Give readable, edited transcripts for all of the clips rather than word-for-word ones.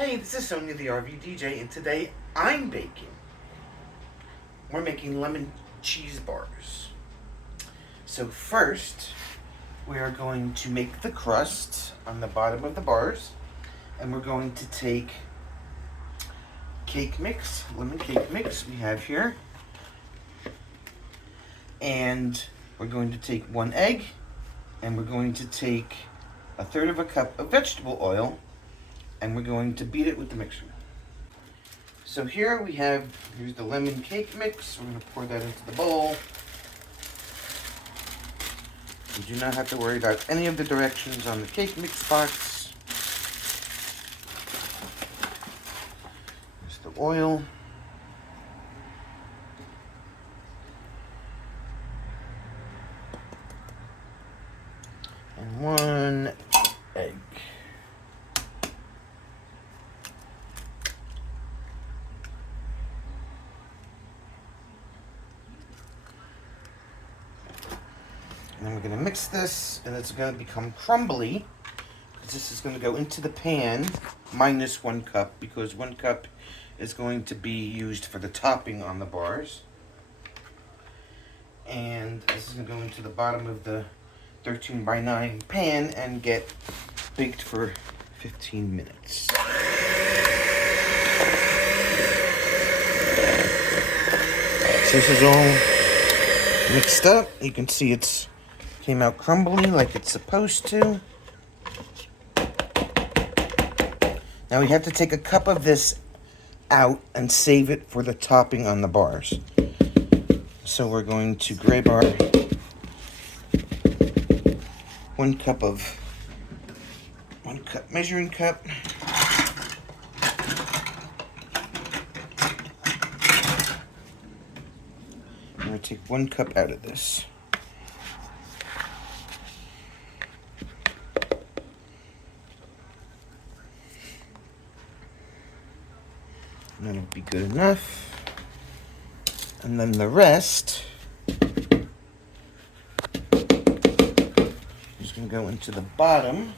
Hey, this is Sonia the RV DJ, and today I'm baking. We're making lemon cheese bars. So first, we are going to make the crust on the bottom of the bars, and we're going to take cake mix, lemon cake mix we have here, and we're going to take 1 egg, and we're going to take 1/3 of a cup of vegetable oil, and we're going to beat it with the mixer. So here's the lemon cake mix. We're going to pour that into the bowl. You do not have to worry about any of the directions on the cake mix box. There's the oil. And 1 egg. And then we're going to mix this, and it's going to become crumbly, because this is going to go into the pan minus 1 cup, because 1 cup is going to be used for the topping on the bars. And this is going to go into the bottom of the 13x9 pan and get baked for 15 minutes. So this is all mixed up. You can see it's came out crumbly like it's supposed to. Now we have to take a cup of this out and save it for the topping on the bars. So we're going to grab our 1 cup measuring cup. I'm going to take 1 cup out of this. And that'll be good enough. And then the rest is going to go into the bottom.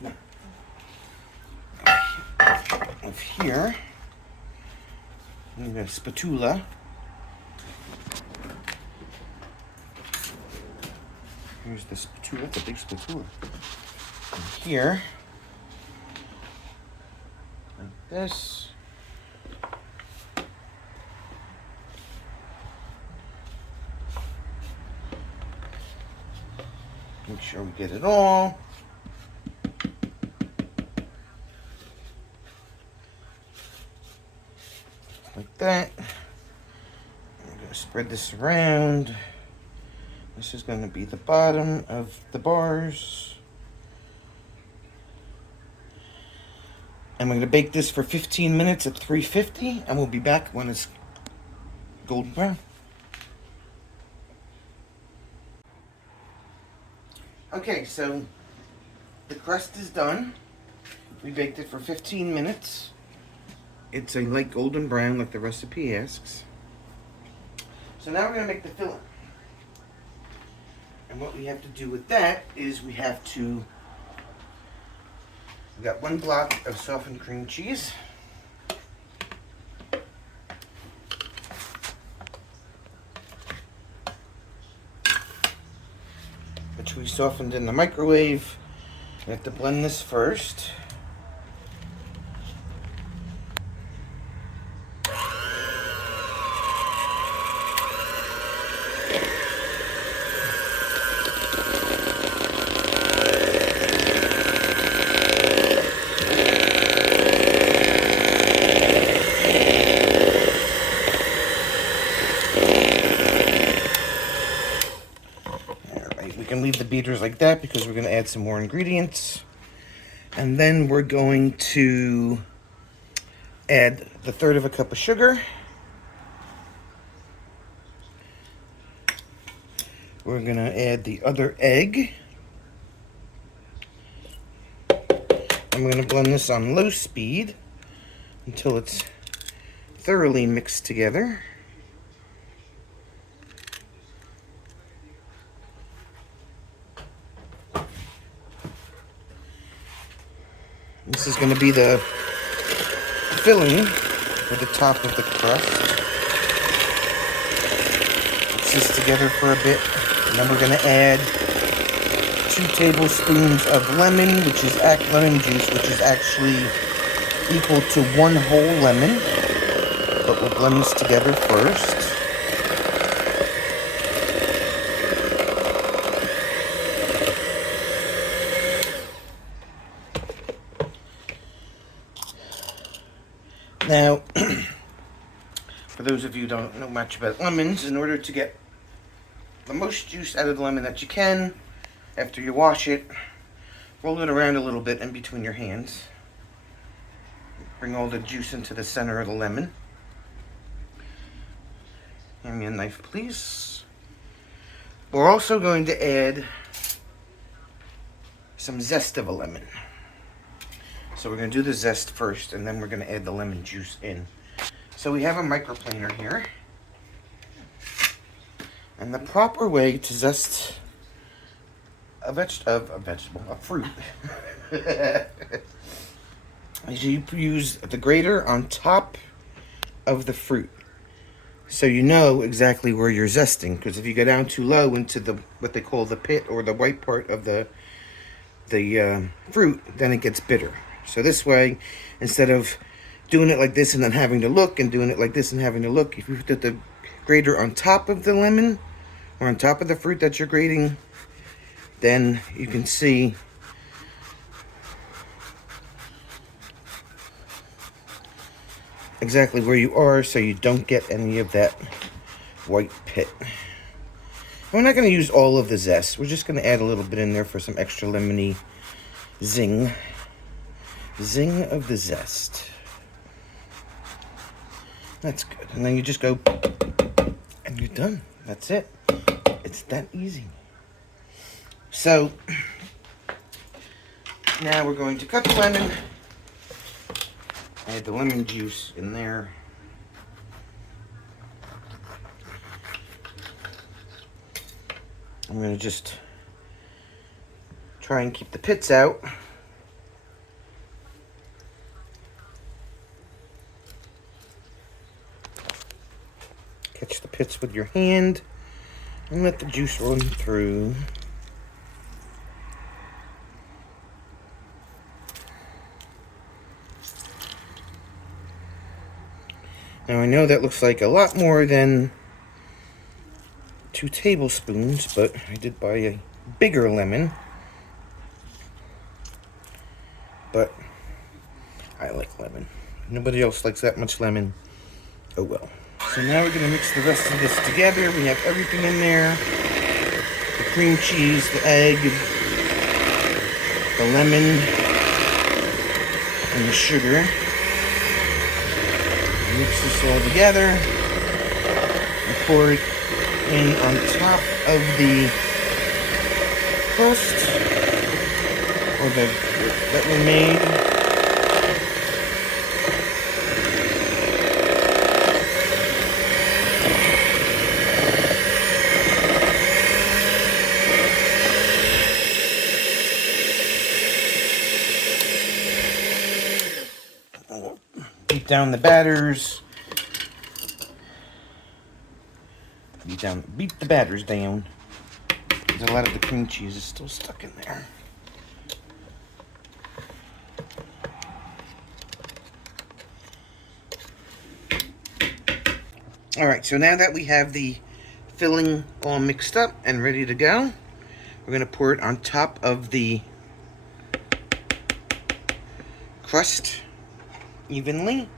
No. Of here. I need a spatula. Here's the spatula, it's a big spatula. And here, like this. Make sure we get it all. Like that. I'm going to spread this around. This is going to be the bottom of the bars. And we're going to bake this for 15 minutes at 350, and we'll be back when it's golden brown. Okay, so the crust is done. We baked it for 15 minutes. It's a light golden brown like the recipe asks. So now we're going to make the filling. And what we have to do with that is we've got 1 block of softened cream cheese. Which we softened in the microwave. We have to blend this first. Leave the beaters like that because we're going to add some more ingredients, and then we're going to add the 1/3 of a cup of sugar. We're going to add the other egg, and we're going to blend this on low speed until it's thoroughly mixed together. This is going to be the filling for the top of the crust. Mix this together for a bit, and then we're going to add 2 tablespoons of lemon juice, which is actually equal to 1 whole lemon. But we'll blend this together first. Now, for those of you who don't know much about lemons, in order to get the most juice out of the lemon that you can, after you wash it, roll it around a little bit in between your hands. Bring all the juice into the center of the lemon. Hand me a knife, please. We're also going to add some zest of a lemon. So we're going to do the zest first, and then we're going to add the lemon juice in. So we have a microplaner here. And the proper way to zest a fruit, is you use the grater on top of the fruit. So you know exactly where you're zesting, because if you go down too low into the what they call the pit or the white part of the fruit, then it gets bitter. So this way, instead of doing it like this and then having to look, and doing it like this and having to look, if you put the grater on top of the lemon or on top of the fruit that you're grating, then you can see exactly where you are, so you don't get any of that white pit. We're not going to use all of the zest. We're just going to add a little bit in there for some extra lemony zing. Zing of the zest. That's good. And then you just go, and you're done. That's it. It's that easy. So, now we're going to cut the lemon. Add the lemon juice in there. I'm going to just try and keep the pits out. Catch the pits with your hand and let the juice run through. Now I know that looks like a lot more than 2 tablespoons, but I did buy a bigger lemon. But I like lemon. Nobody else likes that much lemon. Oh well. So now we're going to mix the rest of this together. We have everything in there. The cream cheese, the egg, the lemon, and the sugar. Mix this all together and pour it in on top of the crust or that we made. Beat down the batters. Beat the batters down. Because a lot of the cream cheese is still stuck in there. Alright, so now that we have the filling all mixed up and ready to go, we're going to pour it on top of the crust evenly.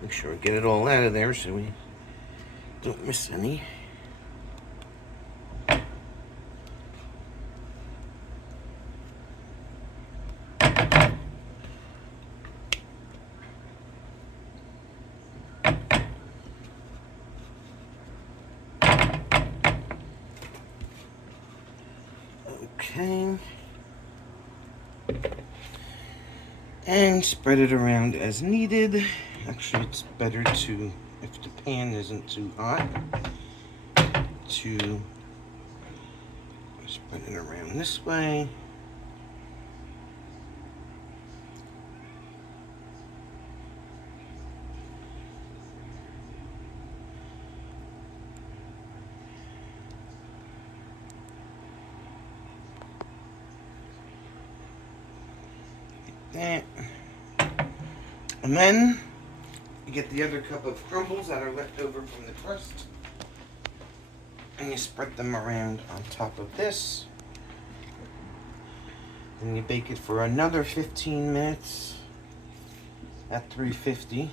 Make sure we get it all out of there so we don't miss any. And spread it around as needed. Actually, it's better to, if the pan isn't too hot, to spread it around this way. That. And then you get the other cup of crumbles that are left over from the crust, and you spread them around on top of this. And you bake it for another 15 minutes at 350.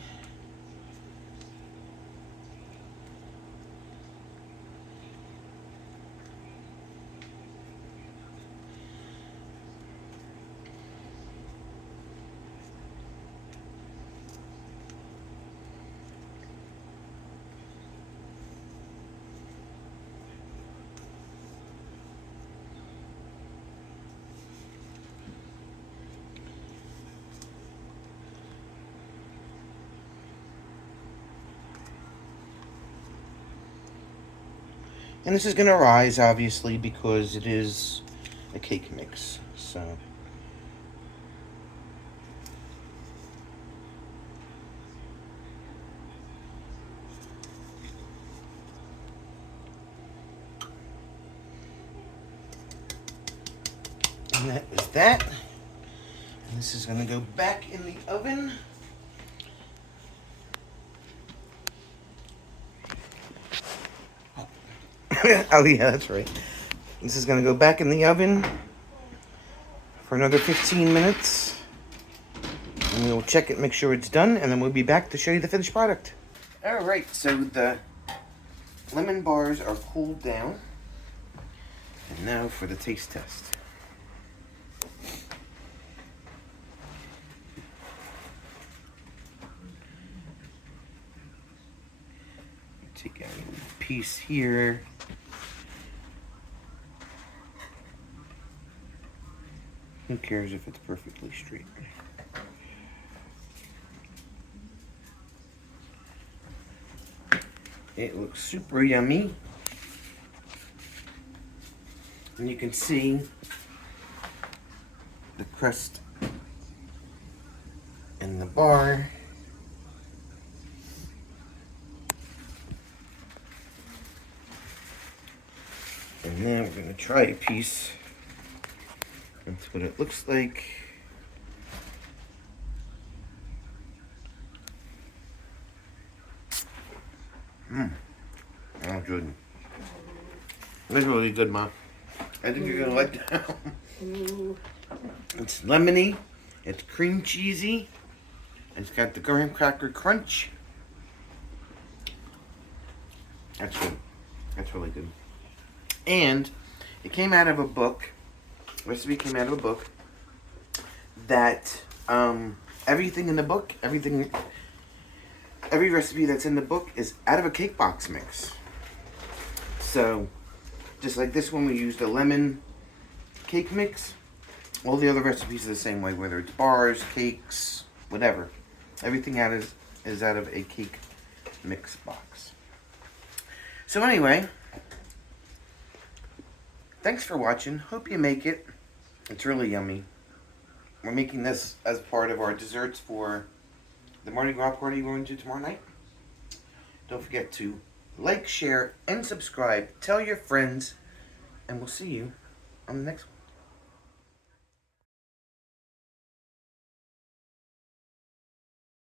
And this is going to rise, obviously, because it is a cake mix. So, and that is that. And this is going to go back in the oven. Oh yeah, that's right. This is going to go back in the oven for another 15 minutes. And we'll check it, make sure it's done, and then we'll be back to show you the finished product. Alright, so the lemon bars are cooled down. And now for the taste test. Take out a piece here. Who cares if it's perfectly straight? It looks super yummy. And you can see the crust in the bar. And now we're going to try a piece. That's what it looks like. Oh, good. That's really good, Mom. I think you're gonna like that. It's lemony, it's cream cheesy, it's got the graham cracker crunch. That's good. That's really good. And it came out of a book. Recipe came out of a book that everything in the book, every recipe that's in the book is out of a cake box mix. So, just like this one, we used a lemon cake mix. All the other recipes are the same way, whether it's bars, cakes, whatever. Everything is out of a cake mix box. So anyway, thanks for watching. Hope you make it. It's really yummy. We're making this as part of our desserts for the Mardi Gras party we're going to do tomorrow night. Don't forget to like, share, and subscribe. Tell your friends, and we'll see you on the next one.